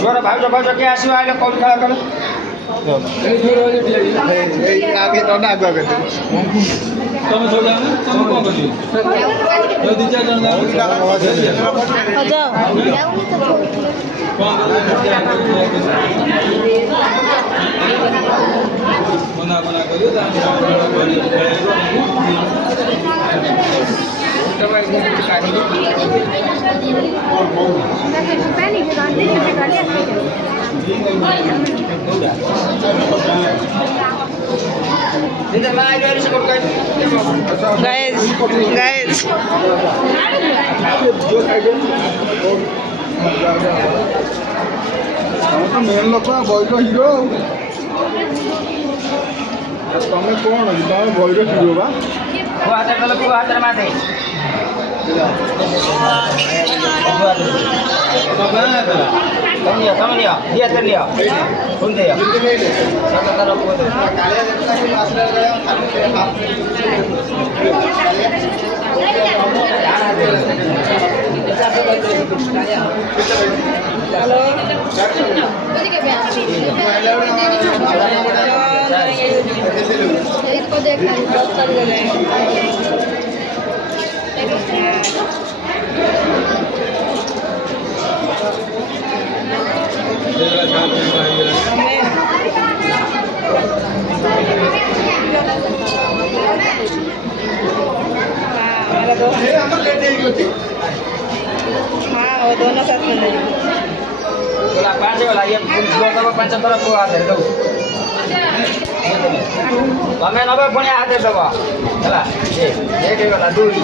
छोरा भाउज भाउज के आसियो आइले कौन खेला कल आगे तो ना आगे ତମେ ସବୁ ଯାଅ ନା ତମେ କଣ କରିବ ଯଦି 4 ଜଣ ଯାଅ ମନା ମନା କରିବ guys मेन लोक बईर हिरो तमें कौन तुम बईर हिरो बा को हाथ कल को हाथ माथे तुम लिया दिया कर लिया कौन दिया सब तरफ को hello इसको देख हाँ वो दोनों साथ में बोला 5 वाला ये दो 5 तरफ को हाथ दो तमें नबे पुणे हाथ देबो हला एक वाला दूरी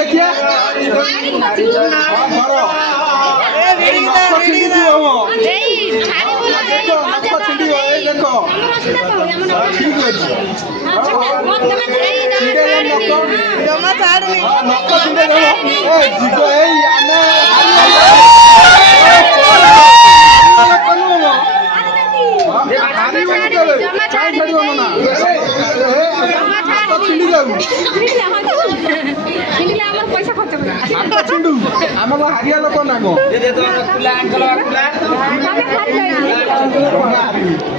देखिए हारिया लोक ना